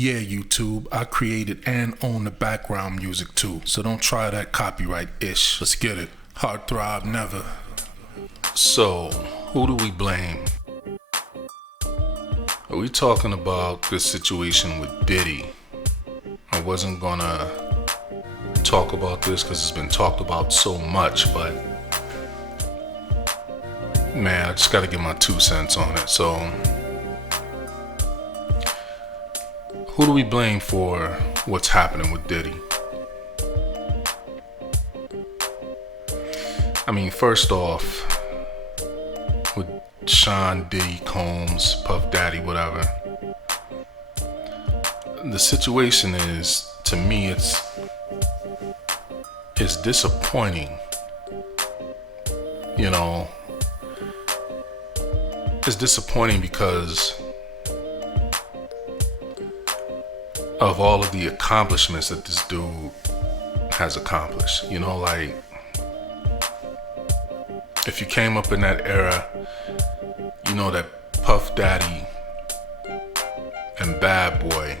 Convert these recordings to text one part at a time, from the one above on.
Yeah, YouTube, I created and own the background music too, so don't try that copyright-ish. Let's get it. Hard Throb never. So, who do we blame? Are we talking about this situation with Diddy? I wasn't gonna talk about this because it's been talked about so much, but man, I just gotta give my 2 cents on it. So, who do we blame for what's happening with Diddy? I mean, first off, with Sean Diddy, Combs, Puff Daddy, whatever, the situation is, to me, it's disappointing. You know, it's disappointing because of all of the accomplishments that this dude has accomplished. You know, like, if you came up in that era, you know that Puff Daddy and Bad Boy,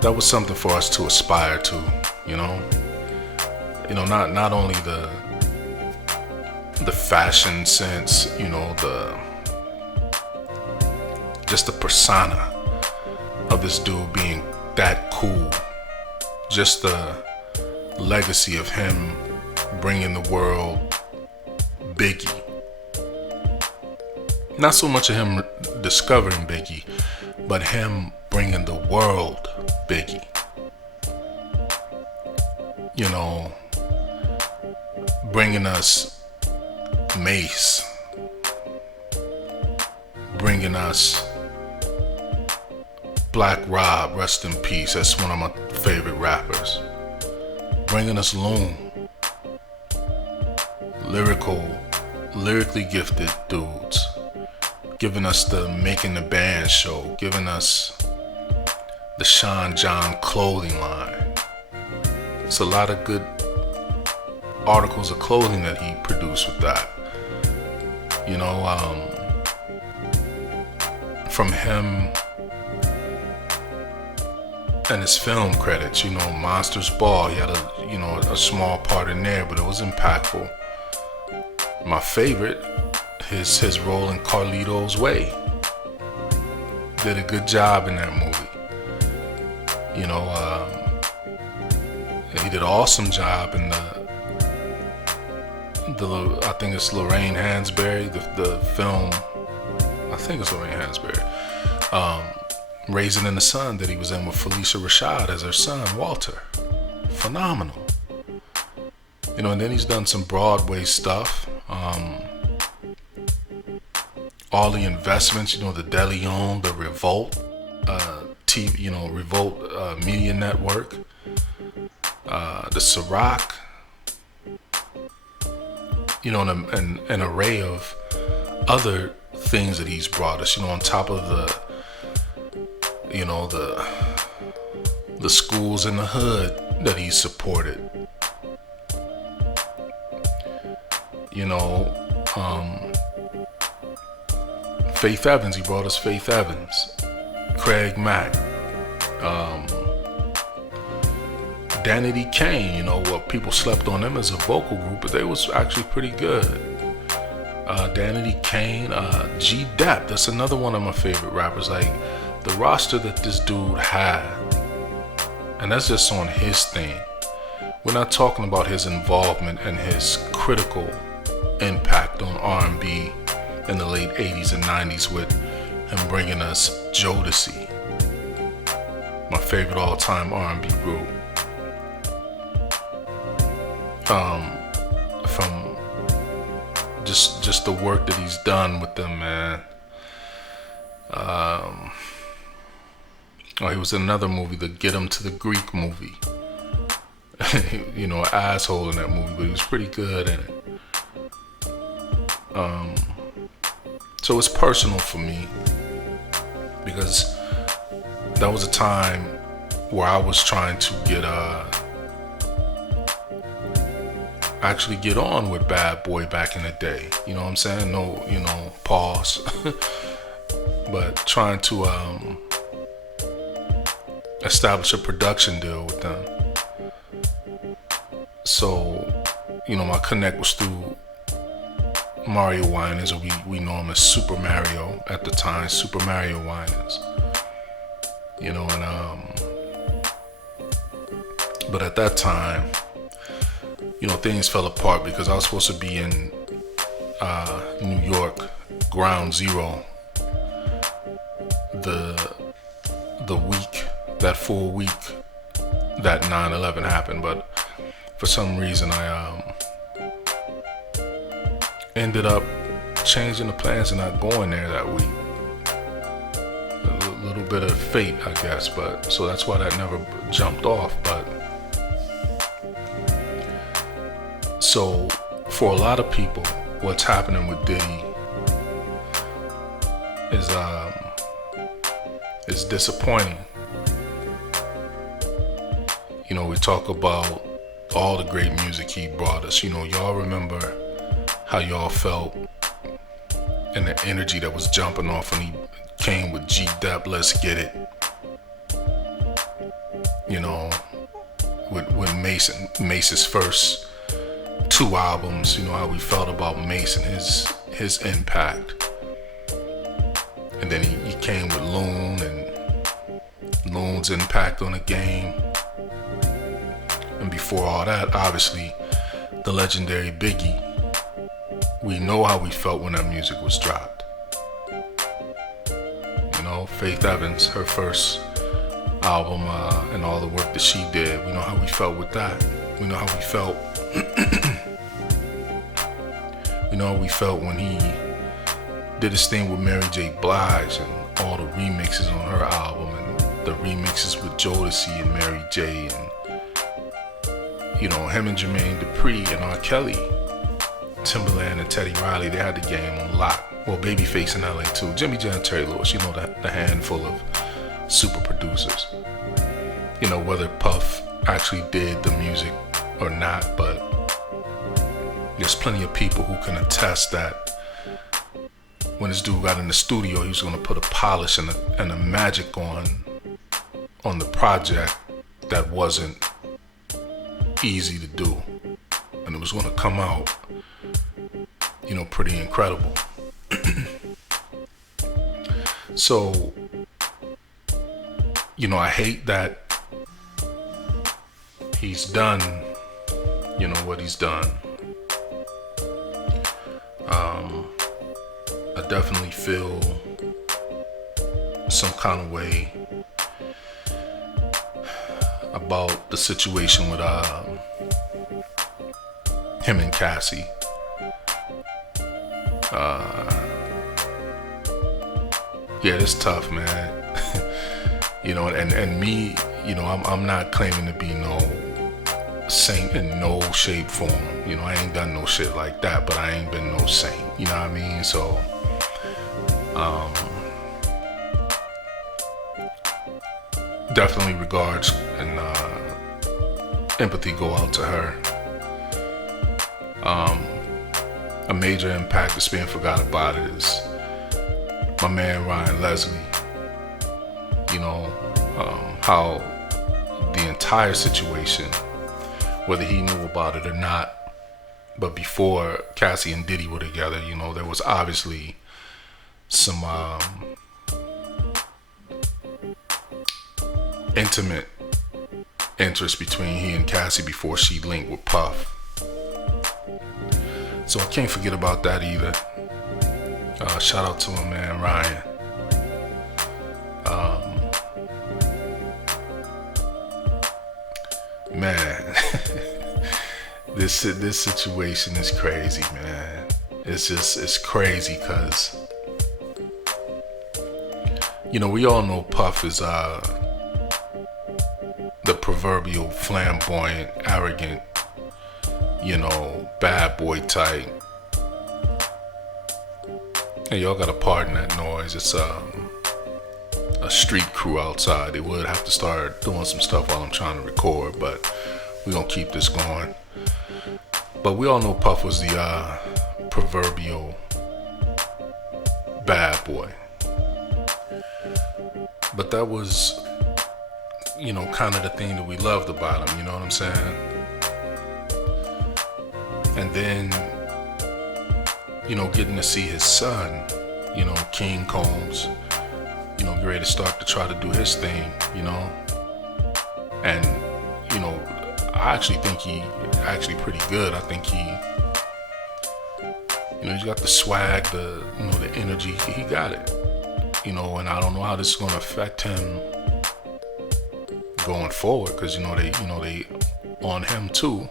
that was something for us to aspire to, you know? You know, not only the fashion sense, you know, just the persona of this dude being that cool, just the legacy of him bringing the world Biggie. Not so much of him discovering Biggie, but him bringing the world Biggie. You know, bringing us Mace, bringing us Black Rob, rest in peace, that's one of my favorite rappers, bringing us Loon, lyrically gifted dudes, giving us the Making the Band show, giving us the Sean John clothing line. It's a lot of good articles of clothing that he produced with that. You know, from him and his film credits, you know, Monsters Ball, he had a small part in there, but it was impactful. My favorite, his role in Carlito's Way. Did a good job in that movie. You know, he did an awesome job in the I think it's Lorraine Hansberry, the film, I think it's Lorraine Hansberry, Raisin in the Sun, that he was in with Felicia Rashad as her son, Walter. Phenomenal. You know, and then he's done some Broadway stuff. All the investments, you know, the De Leon, the Revolt, TV, you know, Revolt Media Network, the Ciroc, you know, and an array of other things that he's brought us, you know, on top of the, you know, the schools in the hood that he's supported. You know, Faith Evans, he brought us Faith Evans, Craig Mack, Danity Kane, you know, what people slept on them as a vocal group, but they was actually pretty good. Danity Kane, G Dep, that's another one of my favorite rappers. Like, the roster that this dude had, and that's just on his thing. We're not talking about his involvement and his critical impact on R&B in the late 80s and 90s with him bringing us Jodeci, my favorite all-time R&B group. From just the work that he's done with them, man. He was in another movie, the Get Him to the Greek movie. You know, an asshole in that movie, but he was pretty good in it. So it's personal for me because that was a time where I was trying to actually get on with Bad Boy back in the day. You know what I'm saying? No, you know, pause. but trying to establish a production deal with them. So, my connect was through Mario Winans, or we know him as Super Mario at the time, Super Mario Winans. But at that time, things fell apart because I was supposed to be in New York, Ground Zero, the week, that full week that 9/11 happened. But for some reason, I ended up changing the plans and not going there that week. A little bit of fate, I guess, but so that's why that never jumped off. But so for a lot of people, what's happening with Diddy is disappointing. We talk about all the great music he brought us. Y'all remember how y'all felt and the energy that was jumping off when he came with G-Dep, Let's Get It. With Mace's first 2 albums, how we felt about Mace and his impact. And then he came with Loon and Loon's impact on the game. And before all that, obviously, the legendary Biggie. We know how we felt when that music was dropped. Faith Evans, her first album, and all the work that she did. We know how we felt with that. We know how we felt. We know how we felt when he did his thing with Mary J. Blige and all the remixes on her album, and the remixes with Jodeci and Mary J. And him and Jermaine Dupri and R. Kelly, Timberland and Teddy Riley, they had the game on lock. Well, Babyface in LA too. Jimmy Jam and Terry Lewis, the handful of super producers. Whether Puff actually did the music or not, but there's plenty of people who can attest that when this dude got in the studio, he was going to put a polish and a magic on the project that wasn't easy to do, and it was going to come out pretty incredible. So I hate that he's done what he's done. I definitely feel some kind of way about the situation with him and Cassie. Yeah, it's tough, man. And me, I'm not claiming to be no saint in no shape, form. I ain't done no shit like that, but I ain't been no saint. You know what I mean? So, definitely regards and empathy go out to her. A major impact that's being forgot about it is my man Ryan Leslie. How the entire situation, whether he knew about it or not, but before Cassie and Diddy were together, there was obviously some intimate interest between he and Cassie before she linked with Puff. So I can't forget about that either. Shout out to my man Ryan. Man, this situation is crazy, man. It's crazy because we all know Puff is the proverbial flamboyant, arrogant, bad boy type. Hey, y'all gotta pardon that noise. It's a street crew outside. They would have to start doing some stuff while I'm trying to record, but we're gonna keep this going. But we all know Puff was the proverbial bad boy. But that was, kind of the thing that we loved about him, you know what I'm saying? And then, getting to see his son, King Combs, get ready to start to try to do his thing, And, I actually think he actually pretty good. I think he's got the swag, the energy. He got it, and I don't know how this is going to affect him going forward, because they on him too.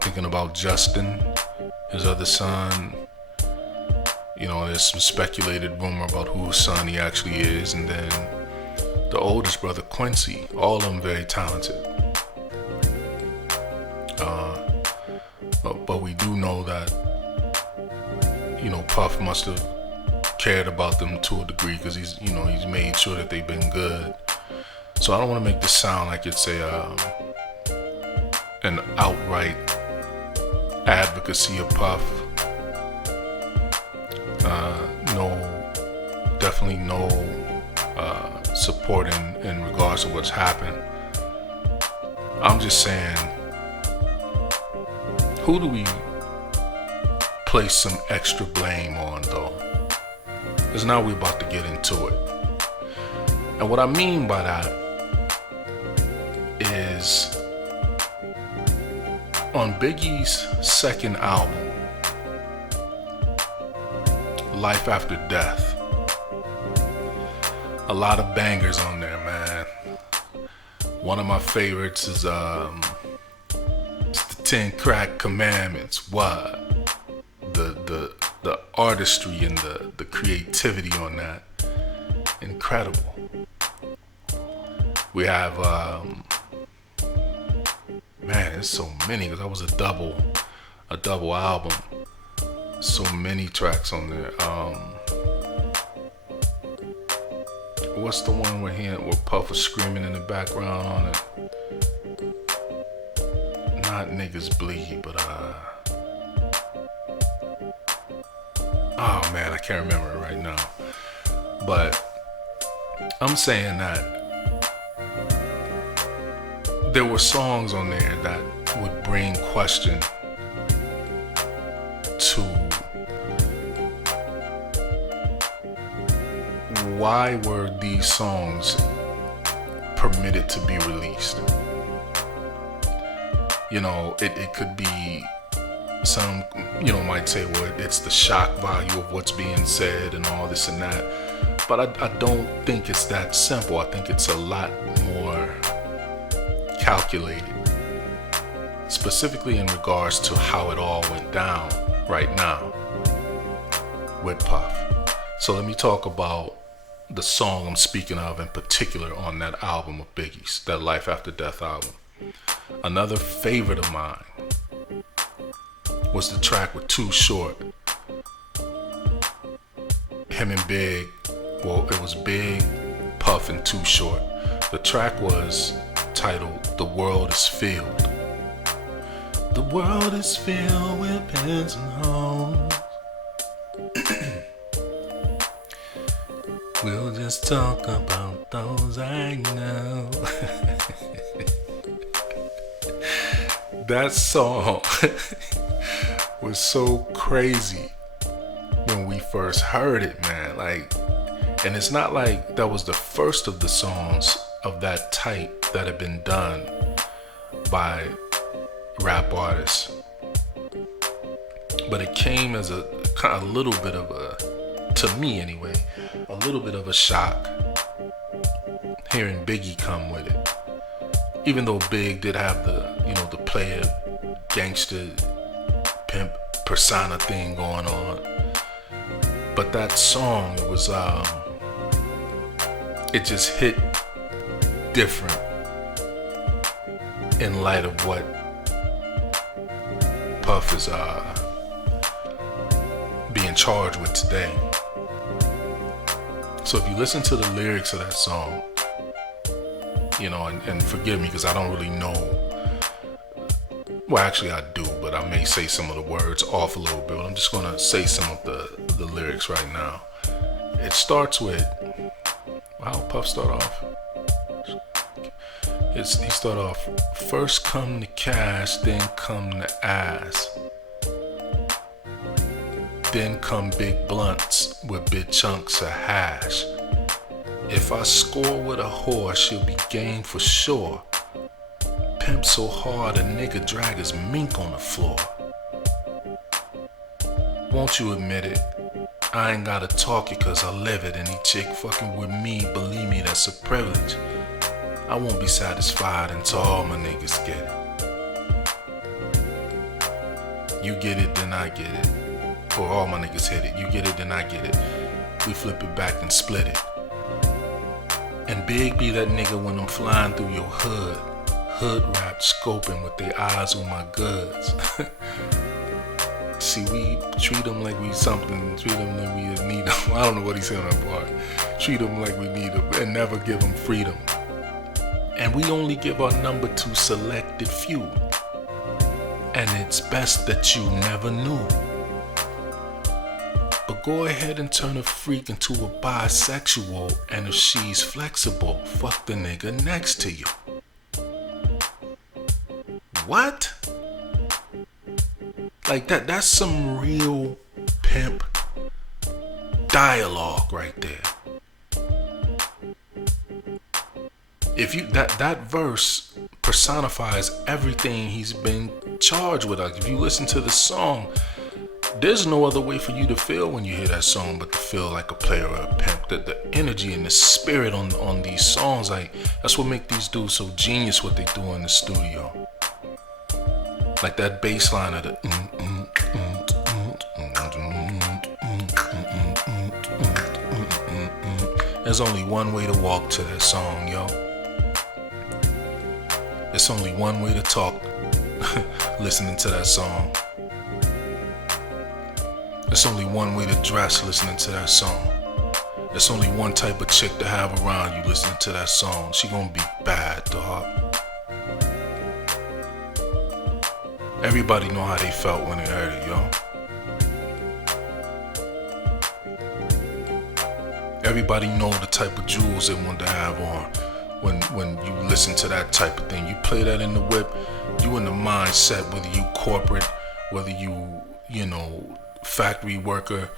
Thinking about Justin, his other son. There's some speculated rumor about whose son he actually is, and then the oldest brother, Quincy. All of them very talented. But we do know that, Puff must have cared about them to a degree, because he's made sure that they've been good. So I don't want to make this sound like it's an outright advocacy of Puff. Definitely no support in regards to what's happened. I'm just saying, who do we place some extra blame on though? Because now we're about to get into it. And what I mean by that is, on Biggie's second album, Life After Death, a lot of bangers on there, man. One of my favorites is it's the 10 Crack Commandments. What? The artistry and the creativity on that, incredible. We have man, there's so many, because that was a double album. So many tracks on there. What's the one where Puff was screaming in the background on it? Not Niggas Bleed, but oh man, I can't remember it right now. But I'm saying that there were songs on there that would bring question to why were these songs permitted to be released. It could be some, might say, well, it's the shock value of what's being said and all this and that. But I don't think it's that simple. I think it's a lot more calculated, specifically in regards to how it all went down right now with Puff. So let me talk about the song I'm speaking of in particular on that album of Biggie's, that Life After Death album. Another favorite of mine was the track with Too Short. Him and Big, well, it was Big, Puff, and Too Short. The track was titled The World Is Filled. The world is filled with pens and homes. We'll just talk about those I know. That song was so crazy when we first heard it, man. And it's not like that was the first of the songs of that type that had been done by rap artists. But it came as a kind of little bit of a, to me anyway, a little bit of a shock hearing Biggie come with it. Even though Big did have the player, gangster, pimp persona thing going on. But that song was, it just hit different in light of what Puff is being charged with today. So if you listen to the lyrics of that song, and forgive me because I don't really know. Well, actually I do, but I may say some of the words off a little bit. But I'm just gonna say some of the lyrics right now. It starts with, how Puff start off? He start off, first come the cash, then come the ass. Then come big blunts with big chunks of hash. If I score with a whore, she'll be game for sure. Pimp so hard a nigga drag his mink on the floor. Won't you admit it? I ain't gotta talk it cause I live it. Any chick fucking with me, believe me, that's a privilege. I won't be satisfied until all my niggas get it. You get it, then I get it. Or all my niggas hit it. You get it, then I get it. We flip it back and split it. And big be that nigga when I'm flying through your hood. Hood rap scoping with their eyes on my goods. See, we treat them like we something. Treat them like we need them. I don't know what he said on that part. Treat them like we need them and never give them freedom. And we only give our number to selected few. And it's best that you never knew. But go ahead and turn a freak into a bisexual. And if she's flexible, fuck the nigga next to you. What? Like that's some real pimp dialogue right there. If you that verse personifies everything he's been charged with. Like if you listen to the song, there's no other way for you to feel when you hear that song but to feel like a player or a pimp. The energy and the spirit on these songs, like that's what make these dudes so genius what they do in the studio. Like that bass line of the There's only one way to walk to that song, yo. There's only one way to talk listening to that song. There's only one way to dress listening to that song. There's only one type of chick to have around you listening to that song. She gonna be bad, dog. Everybody know how they felt when they heard it, yo. Everybody know the type of jewels they want to have on when you listen to that type of thing. You play that in the whip, you in the mindset, whether you corporate, whether you know, factory worker,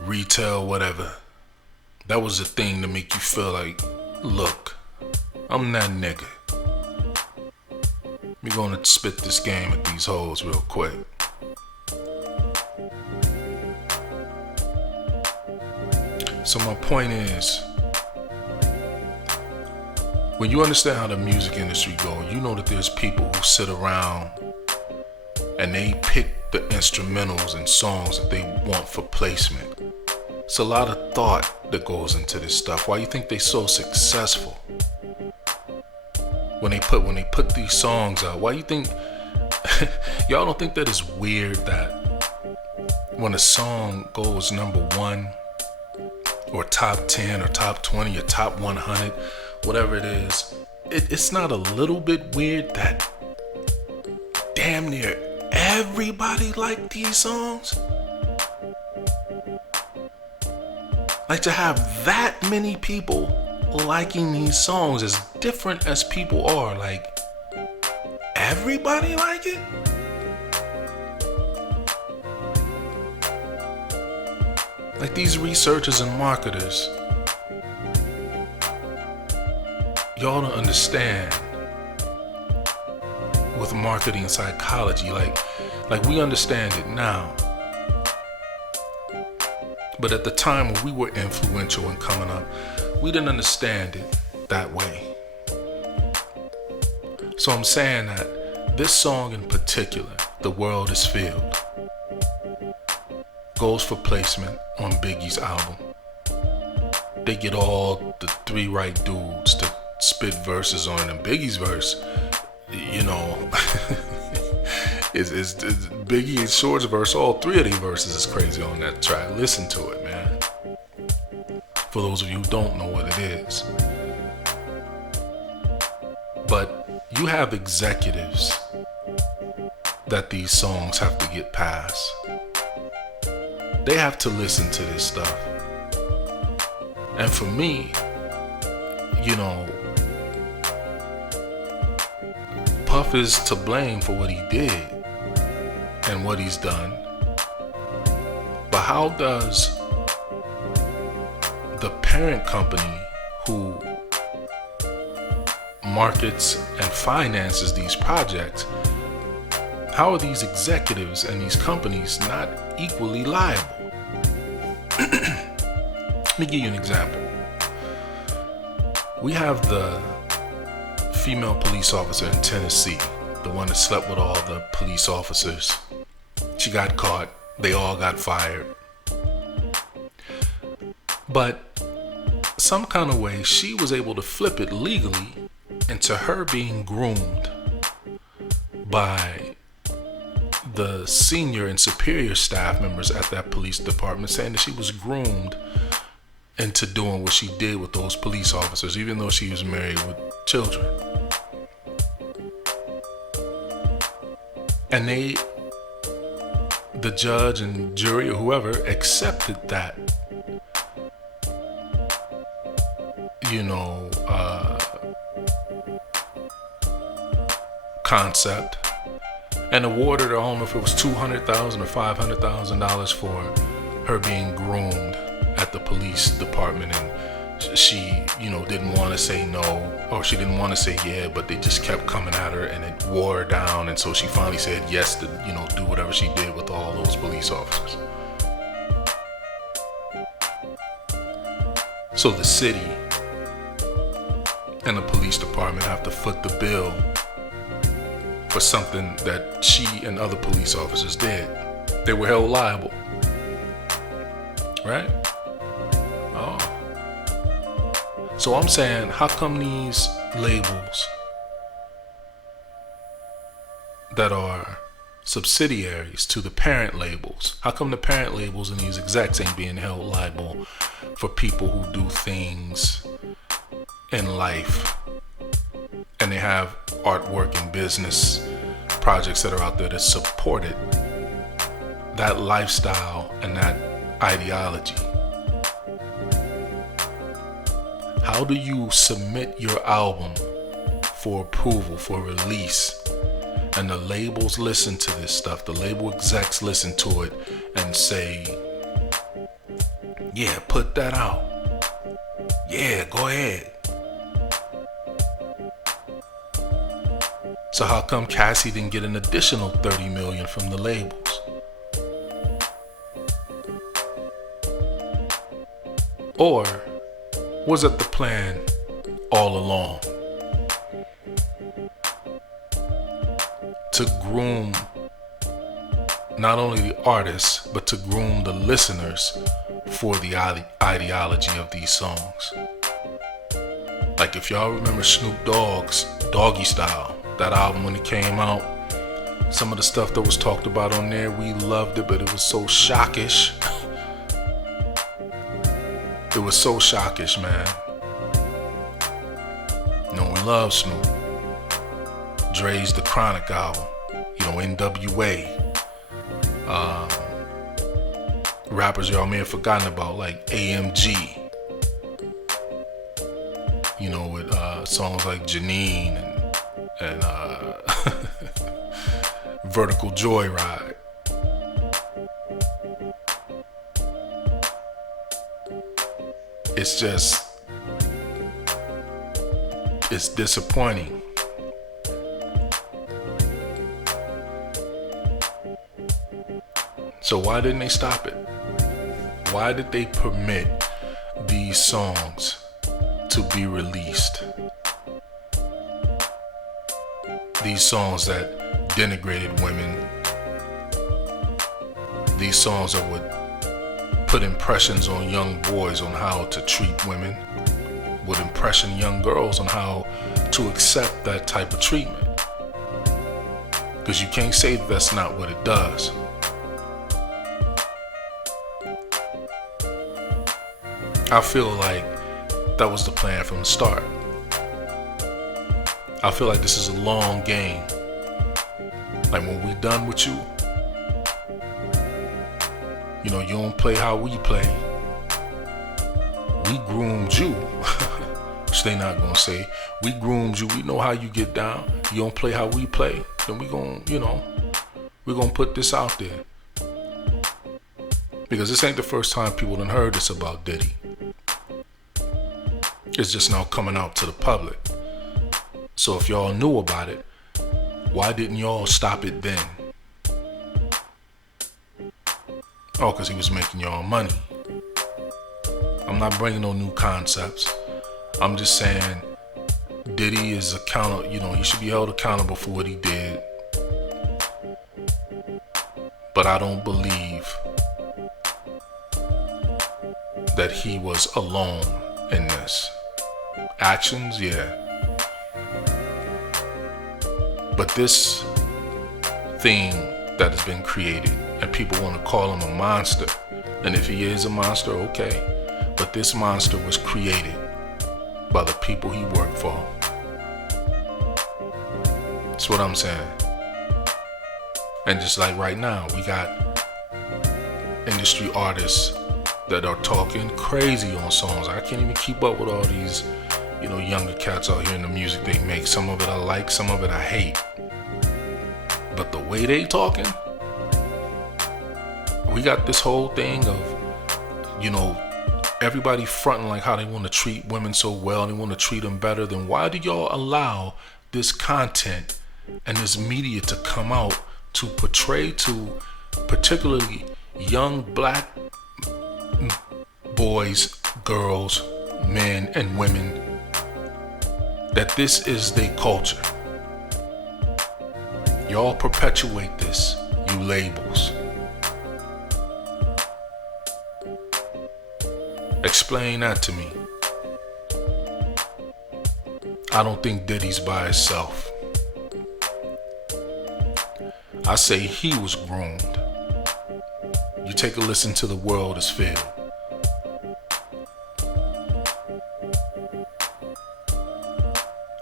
retail, whatever. That was the thing to make you feel like, look, I'm that nigga. We gonna spit this game at these hoes real quick. So my point is, when you understand how the music industry goes, you know that there's people who sit around and they pick the instrumentals and songs that they want for placement. It's a lot of thought that goes into this stuff. Why you think they so successful? When they put these songs out, why you think y'all don't think that it's weird that when a song goes number 1 or top 10 or top 20 or top 100, whatever it is, it's not a little bit weird that damn near everybody like these songs? Like to have that many people liking these songs, as different as people are, like everybody like it? Like these researchers and marketers, y'all don't understand with marketing psychology, like we understand it now. But at the time when we were influential and coming up, we didn't understand it that way. So I'm saying that this song in particular, The World Is Filled, goes for placement on Biggie's album. They get all the 3 right dudes to spit verses on it, and Biggie's verse, you know, is Biggie and Short's verse, all 3 of these verses is crazy on that track. Listen to it, man. For those of you who don't know what it is. But you have executives that these songs have to get past. They have to listen to this stuff. And for me, you know, Puff is to blame for what he did and what he's done. But how does the parent company who markets and finances these projects, how are these executives and these companies not equally liable? Let me give you an example. We have the female police officer in Tennessee, the one that slept with all the police officers. She got caught. They all got fired. But some kind of way, she was able to flip it legally into her being groomed by the senior and superior staff members at that police department, saying that she was groomed into doing what she did with those police officers, even though she was married with children. And the judge and jury or whoever accepted that, concept, and awarded her, I don't know if it was $200,000 or $500,000 for her being groomed at the police department. And she, didn't want to say no, or she didn't want to say yeah, but they just kept coming at her, and it wore her down. And so she finally said yes to, do whatever she did with all those police officers. So the city and the police department have to foot the bill for something that she and other police officers did. They were held liable. Right? Oh. So I'm saying, how come these labels that are subsidiaries to the parent labels, how come the parent labels and these execs ain't being held liable for people who do things in life, and they have artwork and business projects that are out there that supported that lifestyle and that ideology? How do you submit your album for approval, for release, and the labels listen to this stuff, the label execs listen to it and say, yeah, put that out, yeah, go ahead? So how come Cassie didn't get an additional $30 million from the labels? Or was it the plan all along to groom not only the artists, but to groom the listeners for the ideology of these songs? Like, if y'all remember Snoop Dogg's Doggy Style, that album when it came out, some of the stuff that was talked about on there, we loved it, but it was so shockish. It was so shockish, man. We love Snoop. Dre's The Chronic album, NWA. Rappers y'all may have forgotten about, like AMG. With songs like Janine and Vertical Joyride. It's disappointing. So why didn't they stop it? Why did they permit these songs to be released? These songs that denigrated women, these songs that would put impressions on young boys on how to treat women, would impression young girls on how to accept that type of treatment. Because you can't say that that's not what it does. I feel like that was the plan from the start. I feel like this is a long game. Like, when we done with you, You know, you don't play how we play. We groomed you. Which they not gonna say. We groomed you. We know how you get down. You don't play how we play. Then we gonna, we're gonna put this out there. Because this ain't the first time people done heard this about Diddy. It's just now coming out to the public. So if y'all knew about it, why didn't y'all stop it then? Oh, because he was making y'all money. I'm not bringing no new concepts. I'm just saying Diddy is accountable. He should be held accountable for what he did. But I don't believe that he was alone in this. Actions, yeah. But this thing that has been created, and people want to call him a monster, and if he is a monster, okay. But this monster was created by the people he worked for. That's what I'm saying. And just like right now, we got industry artists that are talking crazy on songs. I can't even keep up with all these, younger cats out here in the music they make. Some of it I like, some of it I hate. But the way they talking, we got this whole thing of, everybody fronting like how they want to treat women so well, they want to treat them better. Then why do y'all allow this content and this media to come out to portray to particularly young black boys, girls, men, and women that this is their culture? Y'all perpetuate this, you labels. Explain that to me. I don't think Diddy's by himself. I say he was groomed. You take a listen to The World Is Filled.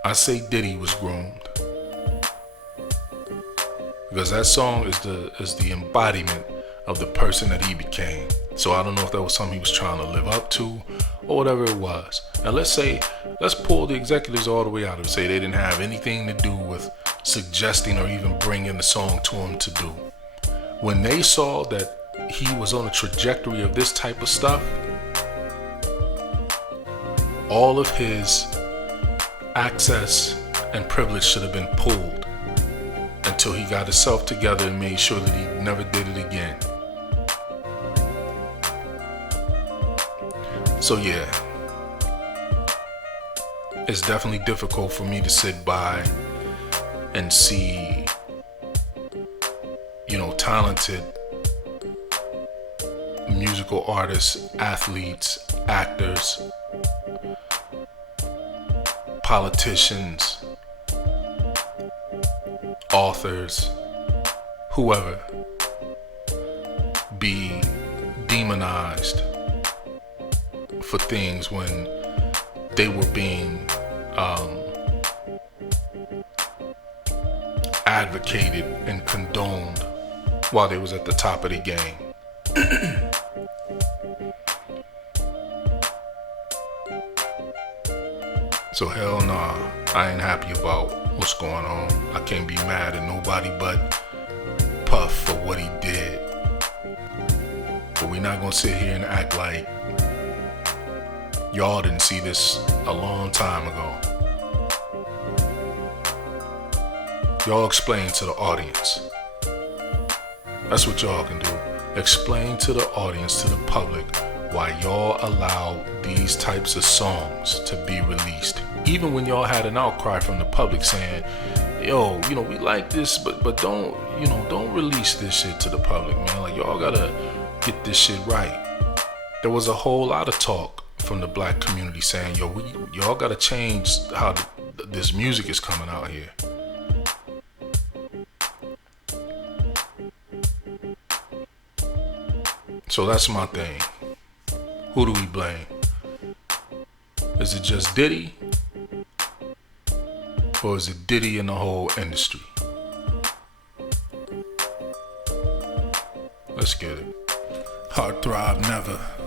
I say Diddy was groomed. Because that song is the embodiment of the person that he became. So I don't know if that was something he was trying to live up to or whatever it was. Now let's pull the executives all the way out and say they didn't have anything to do with suggesting or even bringing the song to him to do. When they saw that he was on a trajectory of this type of stuff, all of his access and privilege should have been pulled until he got himself together and made sure that he never did it again. So yeah, it's definitely difficult for me to sit by and see, talented musical artists, athletes, actors, politicians, authors, whoever, be demonized for things when they were being advocated and condoned while they was at the top of the game. So hell nah, I ain't happy about what's going on. I can't be mad at nobody but Puff for what he did. But we're not gonna sit here and act like y'all didn't see this a long time ago. Y'all explain to the audience. That's what y'all can do. Explain to the audience, to the public, why y'all allow these types of songs to be released. Even when y'all had an outcry from the public saying, yo, we like this, but don't release this shit to the public, man. Like, y'all gotta get this shit right. There was a whole lot of talk from the black community saying, yo, y'all gotta change how this music is coming out here. So that's my thing. Who do we blame? Is it just Diddy? Or is it Diddy and the whole industry? Let's get it. Heart throb never.